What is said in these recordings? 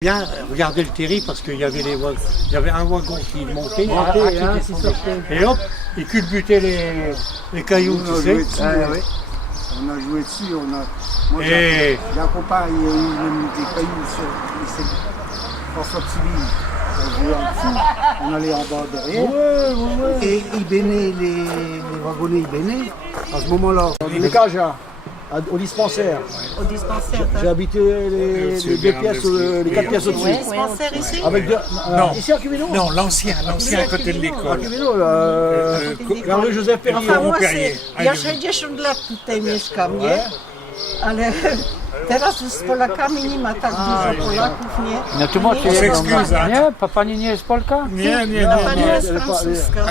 Bien regarder le terri parce qu'il y avait il y avait un wagon qui montait, qui descendait. Et hop, il culbutait les cailloux, tu sais. Ouais. On a joué dessus, moi j'accompagne, il y a eu des cailloux sur François Civil. On jouait en dessous, on allait en bas derrière. Et ils bénaient, les wagonnets ils bénaient. À ce moment-là, Les cages au dispensaire. Au dispensaire. J'ai habité les 4 pièces au-dessus. Oui, dispensaire ici. Avec deux, Non. Ici à Cuvillon. Non, l'ancien à côté de À l'école. Cuvillon, la rue Joseph Perrier. Enfin, moi, Perrier. ja 60 lat tutaj mieszkam, nie? Ale teraz z Polakami nie ma tak dużo Polaków, nie? No tłumaczę On jedną. s'excuse, hein. Nie? Pani nie jest Polka? Nie. Pani jest francuska.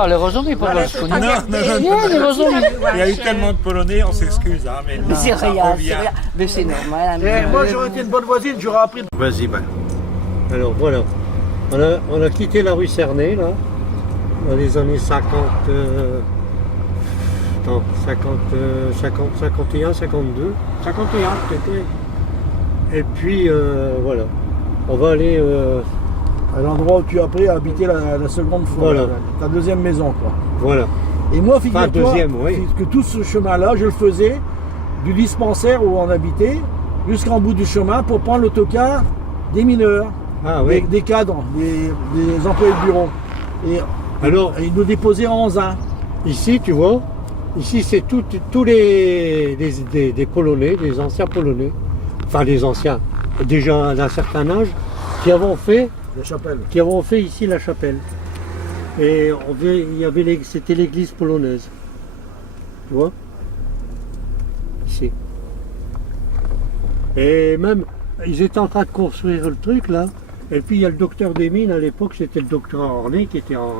Ale rozumie po polsku. tak Nie, jak nie rozumie. Il y a eu tellement de Polonais, on s'excuse, hein, mais C'est ça rien, revient. c'est rien. Mais c'est normal. Moi j'aurais été une bonne voisine, j'aurais appris. Vas-y, ben. Alors voilà, on a quitté la rue Cernay, là, dans les années 51, 52. 51 peut-être, oui. Et puis, voilà, on va aller... À l'endroit où tu as appris à habiter la seconde fois, Voilà. ta deuxième maison, quoi. Voilà. Et moi, figure-toi deuxième, oui. que tout ce chemin-là, je le faisais du dispensaire où on habitait jusqu'en bout du chemin pour prendre l'autocar des mineurs, Ah oui. des cadres, des employés de bureau. Et Alors, ils nous déposaient en Anzin. ici, tu vois, ici c'est tous des Polonais, des anciens Polonais, enfin des anciens, déjà d'un certain âge, qui avons fait ici la chapelle. Et c'était l'église polonaise. Tu vois? Ici. Et même, ils étaient en train de construire le truc là. Et puis il y a le docteur des mines à l'époque, c'était le docteur Ornay qui était en.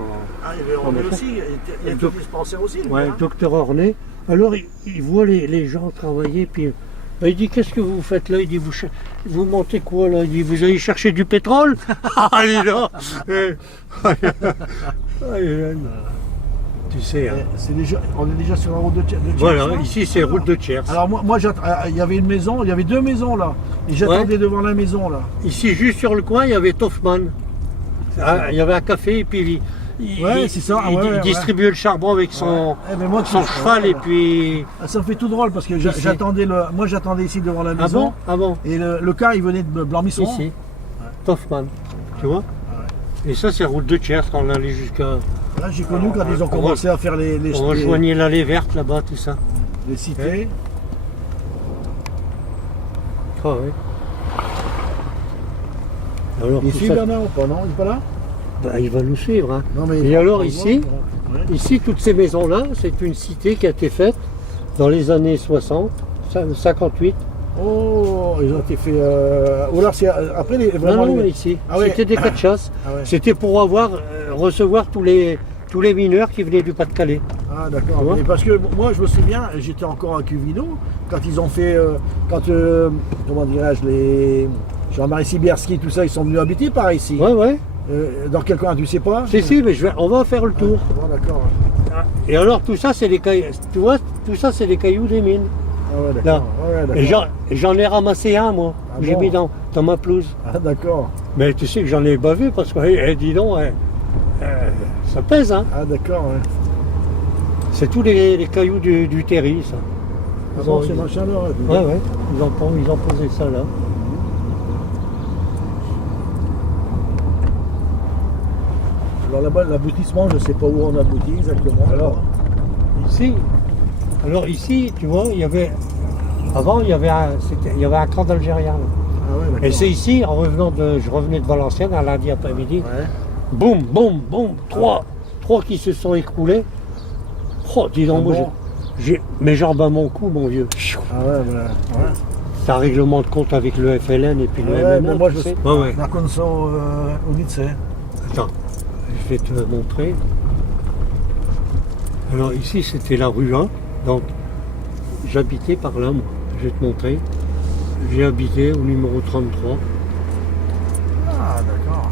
Ah, il y avait Ornay aussi, il y a le dispensaire aussi. Ouais, le docteur Ornay. Alors il voit les gens travailler, puis il dit qu'est-ce que vous faites là? Il dit vous montez quoi là? Il dit vous allez chercher du pétrole? Ah il est là. Tu sais, hein. On est déjà sur la route de Thiers. Voilà, ici c'est route de Thiers. Alors moi il y avait une maison, il y avait deux maisons là. Et j'attendais devant la maison là. Ici juste sur le coin il y avait Toffman. Ah, il y avait un café et puis il distribuait le charbon avec son cheval et puis... Ça me fait tout drôle parce que j'attendais ici devant la maison. Ah bon? Et le car il venait de Blanc-Misson. Ici, Toffman, tu vois? Et ça c'est route de Thiers quand on allait jusqu'à... Là j'ai connu quand ils ont commencé à faire les On rejoignait l'allée verte là-bas, tout ça. Les cités. Ah oui. Alors, Il tout suit ça, Bernard ou pas, non? Il n'est pas là? bah, il va nous suivre. Hein. Non, mais Et alors ici, toutes ces maisons-là, c'est une cité qui a été faite dans les années 60, 58. Oh, ils ont été fait... Ou alors c'est après vraiment... Non, ici. Ah ouais. C'était des cas de chasse. Ah ouais. C'était pour recevoir tous les mineurs qui venaient du Pas-de-Calais. Ah d'accord, Tu vois? mais parce que moi je me souviens, j'étais encore à Cuvino, quand ils ont fait, comment dirais-je, les Jean-Marie Sibierski, tout ça, ils sont venus habiter par ici. Ouais. Dans quel coin, tu sais pas? Si, mais on va faire le tour. Bon, d'accord. Et alors tout ça, c'est des cailloux. Tu vois, tout ça, c'est des cailloux des mines. Ah ouais, Là. d'accord. Ouais, d'accord. Et j'en ai ramassé un, moi. Ah J'ai bon? mis dans ma pelouse. Ah d'accord. Mais tu sais que j'en ai bavé parce que, dis donc, ça pèse, hein. Ah d'accord, ouais. C'est tous les cailloux du terri, ça. Ah bon, c'est machin là. Ouais. Ils ont posé ça là. Alors là-bas, l'aboutissement, je sais pas où on aboutit exactement. Ici, tu vois, avant, il y avait un camp d'Algériens. Ah ouais, d'accord. Et c'est ici, je revenais de Valenciennes un lundi après-midi. Ouais. Boum, trois qui se sont écroulés. Oh, dis donc, Ah moi, bon? j'ai mes jambes à mon cou, mon vieux. Ah ouais, voilà. Ouais. C'est un règlement de compte avec le FLN et puis le Ouais, MMA. mais moi tu je sais. sais. Ouais. Na końcu ulicy. Attends, je vais te montrer. Alors ici, c'était la rue 1. Donc, j'habitais par là, moi. Je vais te montrer. J'ai habité au numéro 33. Ah d'accord.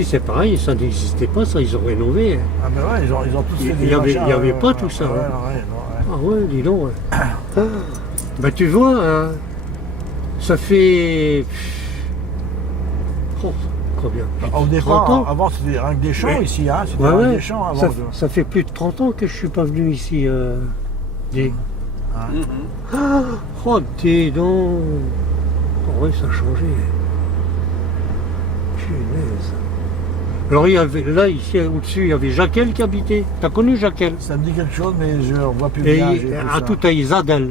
ici c'est pareil, ça n'existait pas, ça ils ont rénové. Hein. Ah ben ouais, ils ont tous fait Il des y avait- machins, il y avait pas tout ça, Ouais, hein. ouais, Ah ouais, dis donc. Ouais. Ah. Bah tu vois, hein, ça fait... Oh, combien? Au 30 départ, ans. avant c'était rien que des champs Ouais. ici, hein. C'était Ouais, rien que ouais. des champs avant. Ça fait plus de 30 ans que je suis pas venu ici. Dis. Ouais. Ah, oh, dis donc. Oh, ouais, ça a changé. Punaise. Alors, il y avait, là, ici, au-dessus, il y avait Jacquel qui habitait. T'as connu Jacquel? Ça me dit quelque chose, mais je ne vois plus Et bien. il- j'ai plus à ça. tout à Zadel.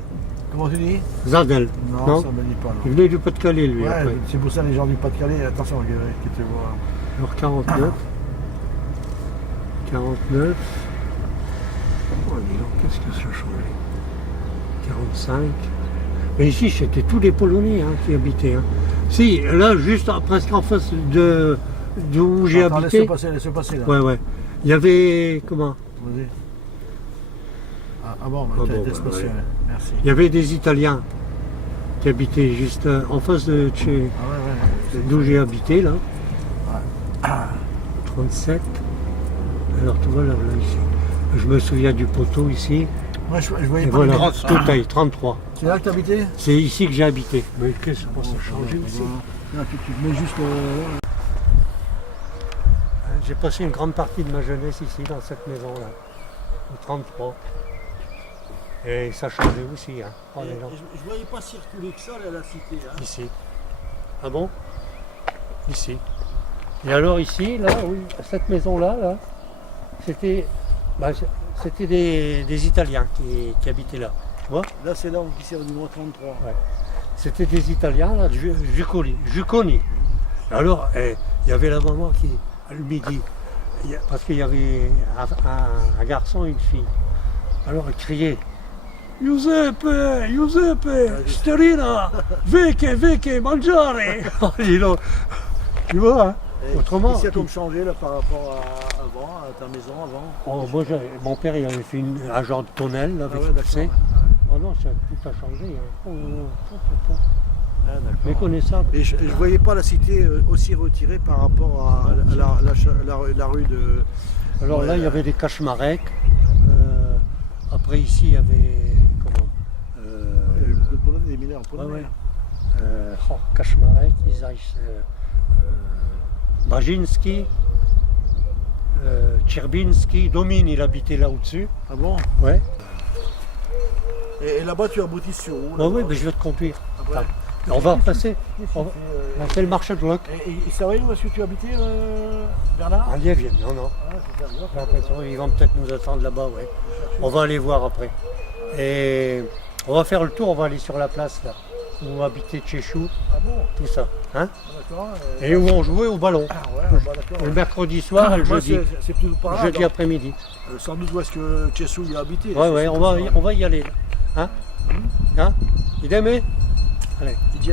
Comment tu dis? Zadel. Non, ça me dit pas. Non. Il venait du Pas-de-Calais, lui, Ouais, après. c'est pour ça les gens du Pas-de-Calais, attention, qui te voient. Alors, 49. 49. Oh, dis donc, qu'est-ce que ça a changé? 45. Mais ici, c'était tous les Polonais hein, qui habitaient. Hein. Si, là, juste presque en face d'où j'ai Attends, habité. Laisse passer là. Ouais, ouais. Il y avait, comment? Vas-y. Ah bon, Ah bon, laisse passer, ouais. ouais. Merci. Il y avait des Italiens qui habitaient juste en face de chez, Ah ouais. d'où j'ai habité, là. 37. Alors, tu vois, là, ici. Je me souviens du poteau ici. Moi, je voyais Et pas voilà, les tout taille, 33. C'est là que t'habitais? C'est ici que j'ai habité. Mais qu'est-ce que ça a changé aussi? Là, tu te mets juste. J'ai passé une grande partie de ma jeunesse ici, dans cette maison-là. Au 33. Et ça a changé aussi. Hein. Oh, les gens. Je voyais pas circuler que ça à la cité. Hein. Ici. Ah bon? Ici. Et alors ici, là, oui, cette maison-là, là, c'était c'était des Italiens qui habitaient là. Tu vois? Là, c'est là où c'est au numéro 33. Ouais. C'était des Italiens, là, Juconi. Alors, il y avait la maman qui, à le midi, parce qu'il y avait un garçon et une fille. Alors elle criait Giuseppe, Sterina, vecchie, mangiare. Dis donc, tu vois, hein? Autrement. Ici, ça a comme changé là, par rapport à avant, à ta maison avant. Oh, moi, mon père il avait fait un genre de tonnelle là, Ah avec ouais, tu d'accord. sais. Ouais. Oh non, tout a changé. Hein. Ah, d'accord. Méconnaissable. Et je voyais pas la cité aussi retirée par rapport à la rue de. Alors là, il y avait des cache-mareks. Après, ici, il y avait. Comment Il y avait beaucoup de Polonais, des mineurs polonais. ouais. Cache-marek, Isaïs, Bajinski, Tcherbinski, Domine, il habitait là au-dessus. Ah bon? Ouais. Et là-bas, tu aboutis sur où? Ouais, oui, mais je vais te conduire. Ouais. Attends. On va passer. On fait le marché de bloc. Et ça va où est-ce que tu habitais, Bernard? En Liévin, non. Ah, c'est ça, J'ai l'impression qu'ils vont peut-être nous attendre là-bas, ouais. On va aller voir après. Et on va faire le tour, on va aller sur la place là, où habitait Tchéchou, Ah bon? tout ça. Hein? D'accord. Et où on jouait au ballon. Ah ouais, bah d'accord. Le mercredi soir et le Moi, jeudi. c'est plutôt par là. Jeudi après-midi. Sans doute où est-ce que Tchessou y a habité. Ouais, ouais, on va y aller. Là. Hein? Hein? Il aimait? Allez. Il dit,